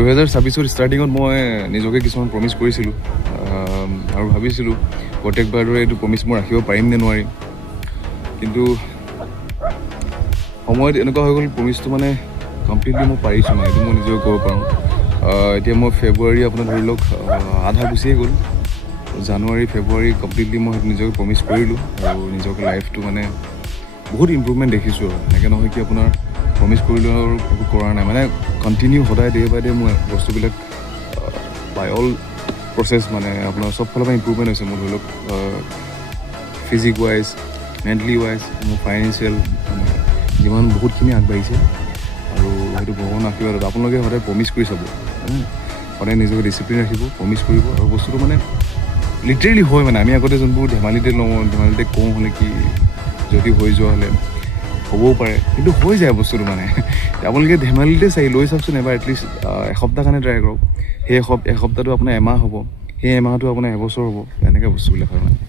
2026 ষ্টাৰ্টিঙত মই নিজকে কিছুমান প্ৰমিছ কৰিছিলোঁ আৰু ভাবিছিলোঁ প্ৰত্যেকবাৰ দৰে এইটো প্ৰমিছ মই ৰাখিব পাৰিম নে নোৱাৰিম, কিন্তু সময়ত এনেকুৱা হৈ গ'ল প্ৰমিছটো মানে কমপ্লিটলি মই পাৰিছোঁ মানে এইটো মই নিজেও ক'ব পাৰোঁ। এতিয়া মই ফেব্ৰুৱাৰী আপোনাৰ ধৰি লওক আধা গুচিয়ে গ'ল, জানুৱাৰী ফেব্ৰুৱাৰী কমপ্লিটলি মই নিজকে প্ৰমিছ কৰিলোঁ আৰু নিজকে লাইফটো মানে বহুত ইম্প্ৰুভমেণ্ট দেখিছোঁ। আৰু এনেকৈ নহয় কি আপোনাৰ প্ৰমিছ কৰিলোঁ আৰু একো কৰা নাই, মানে কণ্টিনিউ সদায় ডে বাই ডে মই বস্তুবিলাক বাই অল প্ৰচেছ মানে আপোনাৰ চব ফালৰ পৰা ইম্প্ৰুভমেণ্ট হৈছে। মোৰ ধৰি লওক ফিজিক ৱাইজ, মেণ্টেলি ৱাইজ, মোৰ ফাইনেন্সিয়েল মানে যিমান বহুতখিনি আগবাঢ়িছে। আৰু সেইটো ভগৱানৰ আশীৰ্বাদত আপোনালোকে সদায় প্ৰমিছ কৰি চাব, সদায় নিজকে ডিচিপ্লিন ৰাখিব, প্ৰমিছ কৰিব, আৰু বস্তুটো মানে লিটাৰেলি হয়। মানে আমি আগতে যোনবোৰ ধেমালিতে লওঁ, ধেমালিতে কওঁ হ'লে কি যদি হৈ যোৱা হ'লে হ'বও পাৰে, কিন্তু হৈ যায় বস্তুটো মানে আপোনালোকে ধেমালিতে লৈ চাওকচোন এবাৰ, এটলিষ্ট এসপ্তাহ কাৰণে ট্ৰাই কৰক। সেই এসপ্তাহটো আপোনাৰ এমাহ হ'ব, সেই এমাহটো আপোনাৰ এবছৰ হ'ব, এনেকৈ বস্তুবিলাক হয় মানে।